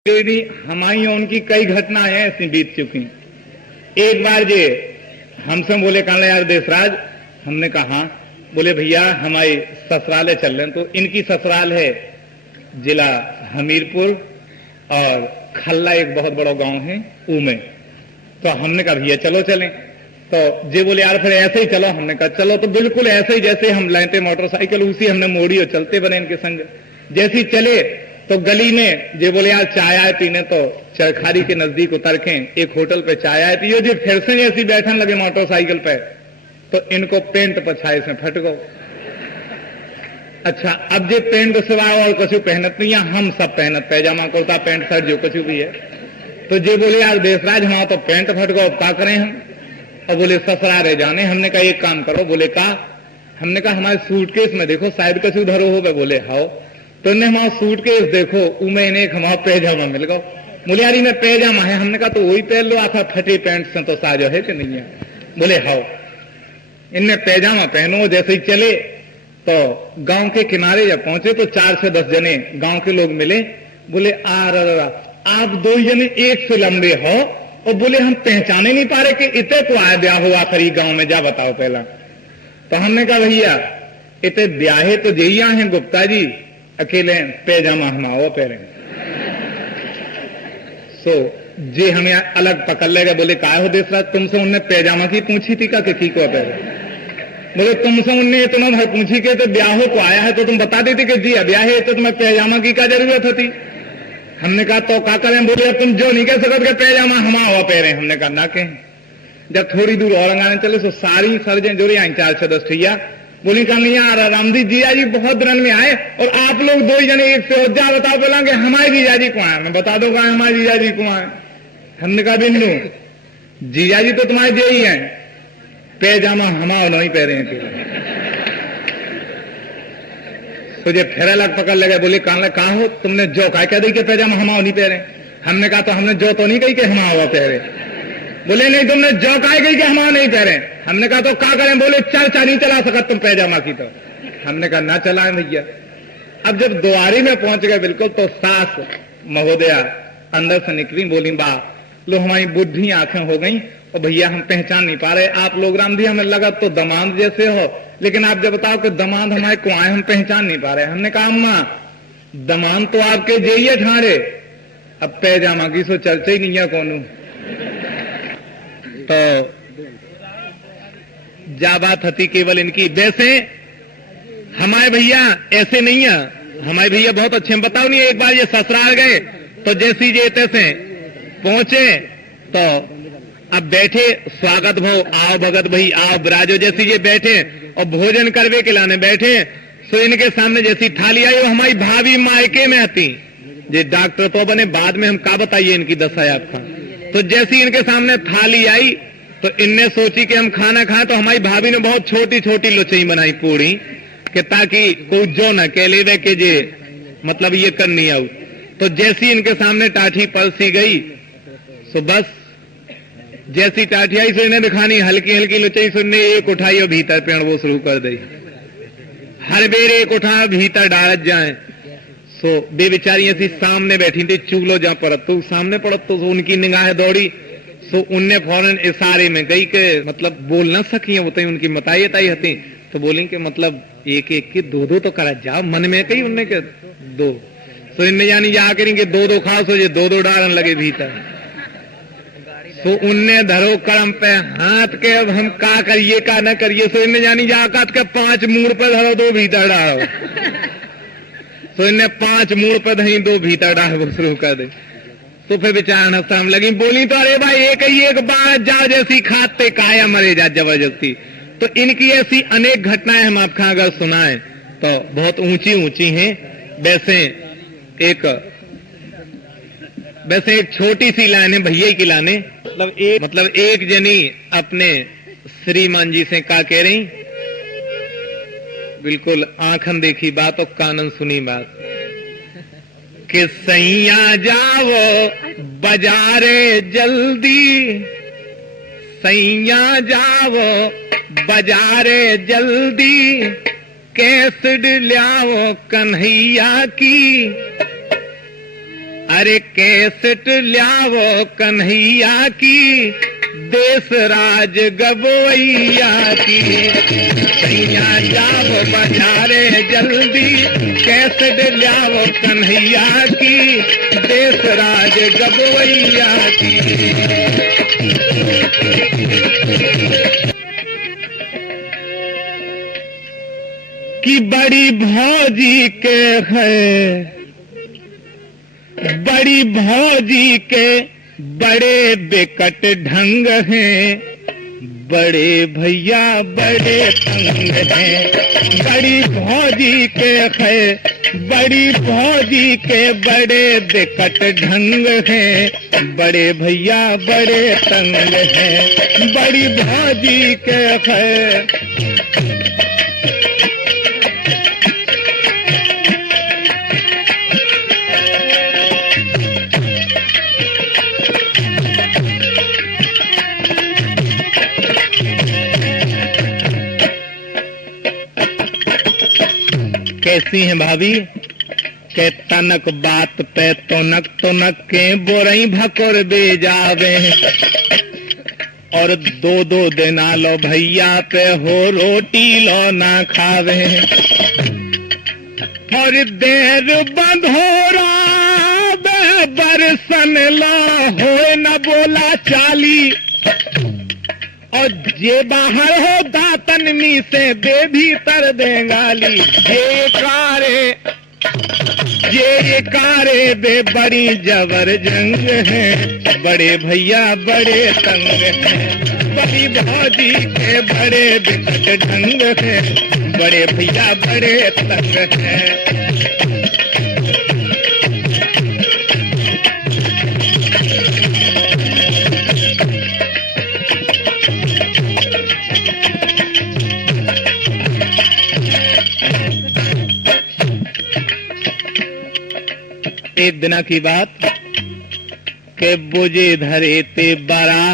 हमारी उनकी कई घटनाएं ऐसी बीत चुकी। एक बार जे हमसे बोले कहने यार देशराज, हमने कहा, बोले भैया हमारी ससुराले चल रहे हैं। तो इनकी ससुराल है जिला हमीरपुर और खल्ला एक बहुत बड़ा गांव है ऊमे। तो हमने कहा भैया चलो चलें। तो जे बोले यार फिर ऐसे ही चलो। हमने कहा चलो। तो बिल्कुल ऐसे ही जैसे हम लेते मोटरसाइकिल उसी हमने मोड़ी और चलते बने इनके संग। जैसे ही चले तो गली में जे बोले यार चाय आए पीने, तो चरखारी के नजदीक उतर के एक होटल पे चाय आए पियो। जो फिर से ऐसी बैठन लगे मोटरसाइकिल पे तो इनको पेंट पछाए से फट गो। अच्छा, अब जे पेंट को सिवाय और कुछ पहनत नहीं है, हम सब पहनत पैजामा कुर्ता पैंट शर्ट जो कुछ भी है। तो जे बोले यार देशराज हमारा तो पेंट फट गो, क्या करें हम। और बोले ससुराल जाने। हमने कहा एक काम करो। बोले का। हमने कहा हमारे सूटकेस में देखो शायद कुछ उधर हो। बोले हाओ। तो इन्हें हमारा सूटकेस देखो उमें इन्हें हमारा पैजामा मिल गया। बोले यार में पैजामा है। हमने कहा तो वही पहन लो, आखा फटे पैंट से तो साजो है कि नहीं है। बोले हाओ। इनने पैजामा पहनो। जैसे ही चले तो गांव के किनारे जब पहुंचे तो 4 से 10 जने गांव के लोग मिले। बोले आप 2 जने एक से लंबे हो। और बोले हम पहचाने नहीं पा रहे कि इतने तो आए ब्याह हुआ खरी गांव में, जा बताओ पहला। तो हमने कहा भैया इतने ब्याहे तो जइया हैं गुप्ता जी, अकेले पैजामा हम आओ पहरे। सो जे हमें अलग पकड़ लेगा। बोले काय हो देशराज, तुमसे उनने पैजामा की पूछी थी का की को पहरे। बोले तुमसे उनने इतना भर पूछी के तो ब्याहो को आया है तो तुम बता देते कि जी ब्याह है तो तुम्हें पैजामा की क्या जरूरत होती। हमने कहा तो क्या करें। बोले तुम जो नहीं कह सकते कि पैजामा हम आओ पहरे। हमने कहा ना कहें। जब थोड़ी दूर और अंगाने चले तो सारी सर्जें जोड़ी आई 4 से 10 ठैया। बोली कहा नहीं यार रामदी जीजा जी बहुत दिन में आए और आप लोग 2 जने एक से जा बताओ। बोलेंगे हमारे जीजा जी को आए। मैं बता दो कहा हमारे जीजा जी को आए। हमने कहा बिन्नू जीजा जी तो तुम्हारे जे ही हैं, पैजामा हमारा नहीं पहरे हैं। तुझे फिर अलग पकड़ लगे। बोले कहा हो तुमने जो कह दी कि पैजामा हमारा नहीं पहरे। हमने कहा तो हमने जो तो नहीं कही कि हमारा पहरे। बोले नहीं तुमने जो कहा गई कि हमारा नहीं पहरे। हमने कहा तो क्या करें। बोले चर्चा नहीं चला सकत तुम पैजामा की। तो हमने कहा ना चलाएं भैया। अब जब द्वारी में पहुंच गए बिल्कुल तो सास महोदया अंदर से निकली। बोली बा लो हमारी बुद्धि आंखें हो गई और भैया हम पहचान नहीं पा रहे। आप लोग रामधी हमें लगा तो दमाद जैसे हो, लेकिन आप जब बताओ कि दमाद हमारे को आए हम पहचान नहीं पा रहे। हमने कहा अम्मा दमाद तो आपके जइए ठारे, अब पैजामा की सो चर्चा ही नहीं है कौन। तो जा बात थी केवल इनकी। वैसे हमारे भैया ऐसे नहीं है। हमारे भैया बहुत अच्छे। हम बताओ नहीं एक बार ये ससुराल गए तो जैसी जे तैसे पहुंचे तो अब बैठे स्वागत भो आओ भगत भाई आओ ब्राजो। जैसी ये बैठे और भोजन करवे के लाने बैठे सो इनके सामने जैसी थाली आई वो हमारी भाभी मायके में आती। ये डॉक्टर तो बने बाद में हम का बताइए इनकी दशा आपका। तो जैसी इनके सामने थाली आई तो इनने सोची कि हम खाना खाएं। तो हमारी भाभी ने बहुत छोटी छोटी लुचई बनाई पूरी कि ताकि कोई जो न कह ले के जे मतलब ये करनी आऊ। तो जैसी इनके सामने टाठी पलसी गई सो बस जैसी टाठी आई सो इन्हें दिखानी हल्की हल्की लुचई सुनने एक उठाई और भीतर पेड़ वो शुरू कर दी। हर बेर एक उठा भीतर डालत जाए। सो बेचारी ऐसी सामने बैठी थी चूलो जहां पड़त तो सामने पड़त तो उनकी निगाह दौड़ी। सो उनने फौरन इशारे में गई के मतलब बोल ना सकी वो तो उनकी मताई ताई हती। तो बोली कि मतलब एक एक के 2-2 तो करा जाओ मन में कही उनने के 2। सो इनने जानी जा करेंगे 2-2 खाओ सो ये 2-2 डालन लगे भीतर। तो उनने धरो करम पे हाथ के अब हम का करिए का न करिए। सो इनने जानी जाकत के 5 मूड़ पे धरो 2 भीतर डालो। तो इनने 5 मूड़ पे धरी 2 भीतर डालो शुरू कर दे। तो फिर बेचारा हंसम लगी। बोली तो अरे भाई एक बात जाओ जैसी खाते काया मरे जा जबरदस्ती। तो इनकी ऐसी अनेक घटनाएं हम आपका अगर सुनाएं तो बहुत ऊंची ऊंची हैं। वैसे एक छोटी सी लाइन है भैया की लाने। मतलब एक जनी अपने श्रीमान जी से का कह रही, बिल्कुल आंखन देखी बात और कानन सुनी बात कि सैया जाओ बाजारे जल्दी, सैया जाओ बाजारे जल्दी, कैसड लाओ कन्हैया की, अरे कैसेट ल्यावो कन्हैया की, देश राज गवैया की। सैया जाओ बाजारे जल्दी, कैसेट ल्यावो कन्हैया की, देश राज गवैया की। कि बड़ी भौजी के है, बड़ी भौजी के बड़े बेकट ढंग हैं, बड़े भैया बड़े तंग हैं। बड़ी भौजी के है, बड़ी भौजी के बड़े बेकट ढंग हैं, बड़े भैया बड़े तंग हैं। बड़ी भौजी के है, कैसी हैं भाभी के तनक बात पे तोनक तोनक के बोरई भकुर दे जावे, और दो दो दिन लो भैया पे हो रोटी लो ना खावे। और देर बंधोरा बरसन ला हो न बोला चाली, और जे बाहर हो दातन मी से दे भीतर दे गाली। ये कारे दे बड़ी जबर जंग है, बड़े भैया बड़े तंग हैं। बड़ी भौजी के बड़े बिकट ढंग है, बड़े भैया बड़े तंग हैं। एक दिना की बात के बुझे धरे ते बरा,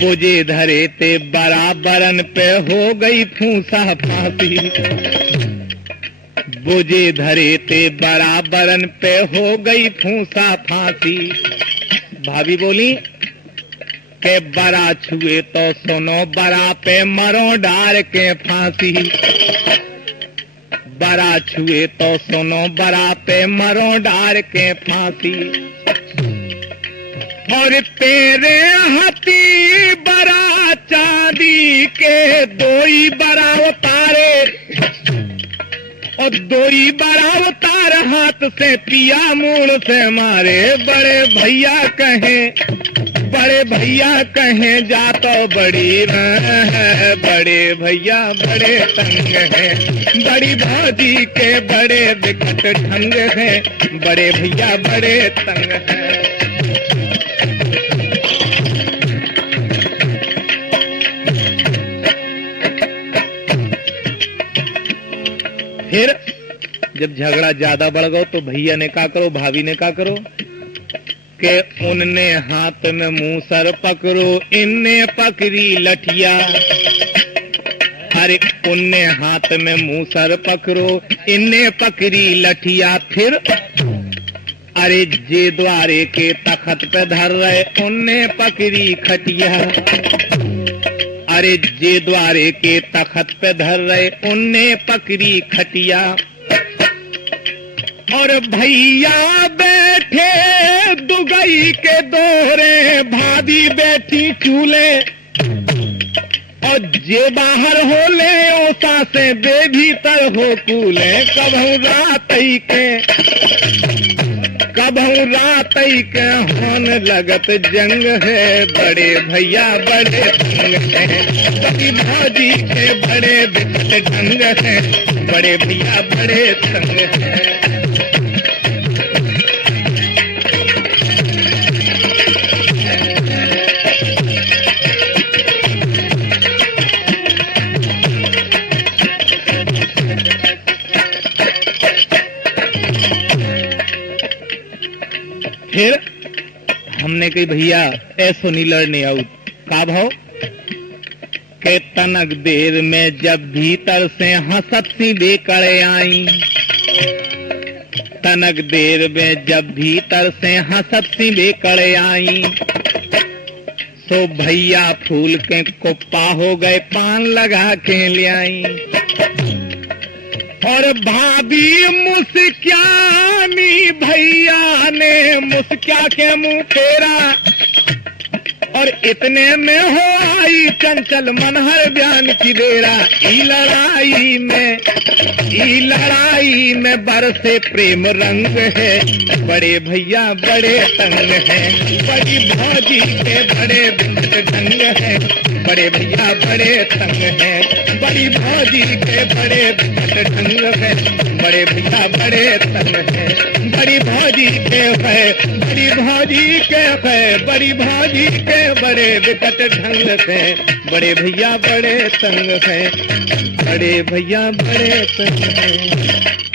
बुझे धरे ते बराबरन पे हो गई फूसा फांसी। बुझे धरे ते बराबरन पे हो गई फूसा फांसी। भाभी बोली के बरा छुए तो सुनो बरा पे मरो डार के फांसी। बरा छुए तो सुनो बरा पे मरो डार के फांसी। और तेरे हाथी बरा चांदी के दोई बरा उतारे, और दोई बरा उतार हाथ से पिया मूल से मारे। बड़े भैया कहें जा तो बड़ी है, बड़े भैया बड़े तंग हैं। बड़ी भौजी के बड़े बिकट ढंग हैं, बड़े भैया बड़े तंग हैं। फिर जब झगड़ा ज्यादा बढ़ गया तो भैया ने क्या करो, भाभी ने क्या करो के उनने हाथ में मुंह सर पकड़ो, इनने पकड़ी लठिया। अरे उनने हाथ में मुंह सर पकड़ो, इनने पकड़ी लठिया। फिर अरे जे द्वारे के तखत पे धर रहे, उनने पकड़ी खटिया। अरे जे द्वारे के तखत पे धर रहे, उनने पकड़ी खटिया। और भैया बैठे दुगई के दोहरे, भाभी बैठी चूल्हे। और जे बाहर हो ले ओसा से दे भीतर हो कूले। कबहू रात के होन लगत जंग है, बड़े भैया बड़े तंग है। बड़ी भौजी के बड़े बिकट ढंग है, बड़े भैया बड़े तंग है। फिर हमने कही भैया ऐसो नहीं लड़ने आऊ। का भाव के तनक देर में जब भीतर से हंसत सी बेकड़े आई, तनक देर में जब भीतर से हंसत सी बेकड़ आई, सो भैया फूल के कुप्पा हो गए, पान लगा के ले आई। और भाभी मुस्क्यानी, भैया ने मुस्क्या के मुंह फेरा, और इतने में हो आई चंचल मनहर बयान की बेरा। ई लड़ाई में बरसे प्रेम रंग है, बड़े भैया बड़े तंग है, बड़ी भौजी के बड़े बिंद ढंग है, बड़े भैया बड़े तंग है, बड़ी भौजी के बड़े बिंद ढंग है, बड़े भैया बड़े तंग है, बड़ी भौजी के है, बड़ी भौजी के है, बड़ी भौजी के बड़े विकट ढंग है, बड़े भैया बड़े तंग है, बड़े भैया बड़े तंग है।